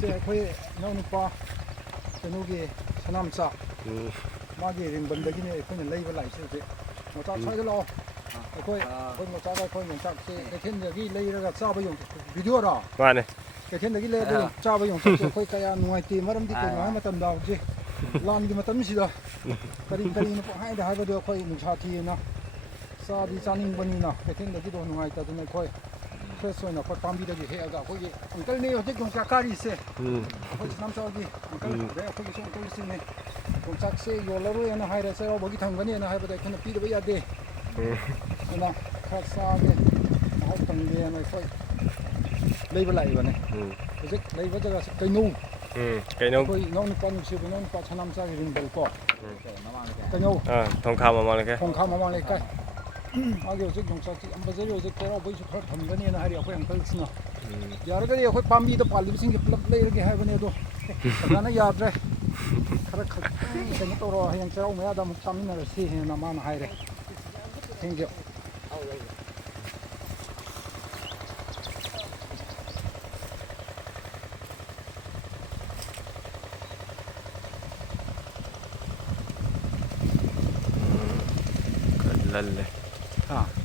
ꯁꯦ ꯑꯩꯈꯣꯏ ꯏꯅꯥꯎꯅꯨꯄꯥ ꯀꯩꯅꯣꯒꯤ ꯁꯅꯥꯃꯆꯥ ꯃꯥꯒꯤ ꯔꯤꯡꯕꯟꯗꯒꯤꯅꯦ ꯑꯩꯈꯣꯏꯅ ꯂꯩꯕ ꯂꯥꯛꯏꯁꯦ ꯍꯧꯖꯤꯛ ꯃꯆꯥ ꯁ꯭ꯋꯥꯏꯗ ꯂꯥꯛꯑꯣ ꯑꯩꯈꯣꯏ ꯃꯆꯥꯒ ꯑꯩꯈꯣꯏ ꯌꯣꯡꯆꯥꯛꯁꯦ ꯀꯩꯊꯦꯜꯗꯒꯤ ꯂꯩꯔꯒ ꯆꯥꯕ ꯚꯤꯗꯤꯑꯣꯔꯣ ꯃꯥꯅꯦ ꯀꯩꯊꯦꯜꯗꯒꯤ ꯂꯩꯔꯒ ꯆꯥꯕ ꯌꯣꯡꯆꯥꯛꯁꯦ ꯑꯩꯈꯣꯏ ꯀꯌꯥ ꯅꯨꯡꯉꯥꯏꯇꯦ ꯃꯔꯝꯗꯤ ꯀꯩꯅꯣ ꯍꯥꯏꯕ ꯃꯇꯝꯗ ꯍꯧꯖꯤꯛ ꯂꯥꯟꯒꯤ ꯃꯇꯝꯁꯤꯗ ꯀꯔꯤꯅꯣ ꯄꯪꯍꯥꯏꯗ ꯍꯥꯏꯕꯗꯣ ꯑꯩꯈꯣই ꯅꯨꯡꯁꯥ ꯊꯤꯅ ꯆꯥꯗꯤ ꯆꯥꯅꯤꯡꯕꯅꯤꯅ ꯀꯩꯊꯦꯜꯗꯒꯤꯗꯣ ꯅꯨꯡꯉꯥꯏꯇꯗꯅ ꯑꯩꯈꯣꯏ ꯐ꯭ꯔꯦꯁ ꯑꯣꯏꯅ ꯑꯩꯈꯣꯏ ꯄꯥꯝꯕꯤꯗꯒꯤ ꯍꯦꯛꯑꯒ ꯑꯩꯈꯣꯏꯒꯤ ꯑꯪꯀꯜꯅꯤ ꯍꯧꯖꯤꯛ ꯌꯣꯡꯆꯥꯛ ꯀꯥꯔꯤꯁꯦ ꯑꯩꯈꯣꯏ ꯁꯅꯥꯃꯆꯥꯒꯤ ꯑꯪꯀꯜ ꯑꯗꯩ ꯑꯩꯈꯣꯏꯒꯤꯁꯨ ꯑꯪꯀꯜꯁꯤꯡꯅꯦ ꯌꯣꯡꯆꯥꯛꯁꯦ ꯌꯣꯜꯂꯔꯣꯏꯅ ꯍꯥꯏꯔꯦ ꯆꯩꯔꯥꯎꯕꯒꯤ ꯊꯝꯒꯅꯤꯅ ꯍꯥꯏꯕꯗ ꯑꯩꯈꯣꯏꯅ ꯄꯤꯗꯕ ꯌꯥꯗꯦ ꯑꯗꯨꯅ ꯈꯔ ꯆꯥꯒꯦ ꯃꯍꯥꯎ ꯇꯪꯒꯦꯅ ꯑꯩꯈꯣꯏ ꯂꯩꯕ ꯂꯥꯛꯏꯕꯅꯦ ꯍꯧꯖꯤꯛ ꯂꯩꯕ ꯖꯒꯥꯁꯦ ꯀꯩꯅꯧ ꯀꯩꯅꯣ ꯑꯩꯈꯣꯏ ꯏꯅꯥꯎꯅꯨꯄꯥ ꯅꯨꯡꯁꯤꯕ ꯏꯅꯥꯎꯅꯨꯄꯥ ꯁꯅꯥꯃꯆꯥꯒꯤ ꯔꯤꯡꯕꯟ ꯀꯣ ꯀꯩꯅꯧ ꯊꯣꯡꯈꯥ ꯃꯃꯥꯡ ꯂꯩꯀꯥꯏ ꯈꯣꯡꯈꯥꯝ ꯃꯃꯥꯡ ꯂꯩꯀꯥꯏ ꯃꯥꯒꯤ ꯍꯧꯖꯤꯛ ꯌꯣꯡꯆꯥꯛꯁꯤ ꯌꯥꯝ ꯐꯖꯔꯤ ꯍꯧꯖꯤꯛ ꯆꯩꯔꯥꯎꯕꯒꯤꯁꯨ ꯈꯔ ꯊꯝꯒꯅꯤꯅ ꯍꯥꯏꯔꯤ ꯑꯩꯈꯣꯏ ꯑꯪꯀꯜꯁꯤꯅ ꯌꯥꯔꯒꯗꯤ ꯑꯩꯈꯣꯏ ꯄꯥꯝꯕꯤꯗ ꯄꯥꯜꯂꯤꯕꯁꯤꯡꯁꯦ ꯄꯨꯂꯞ ꯂꯩꯔꯒꯦ ꯍꯥꯏꯕꯅꯤ ꯑꯗꯣ ꯑꯣꯖꯥꯅ ꯌꯥꯗ꯭ꯔꯦ ꯈꯔ ꯈꯛꯇꯪ ꯀꯩꯅꯣ ꯇꯧꯔꯣ ꯍꯌꯦꯡ ꯆꯩꯔꯥꯎ ꯃꯌꯥꯗ ꯑꯃꯨꯛ ꯆꯥꯃꯤꯟꯅꯔꯁꯤ ꯍꯦꯟꯅ ꯃꯥꯅ ꯍꯥꯏꯔꯦ ꯊꯦꯡꯛ ꯂꯜꯂꯦ ꯌꯨ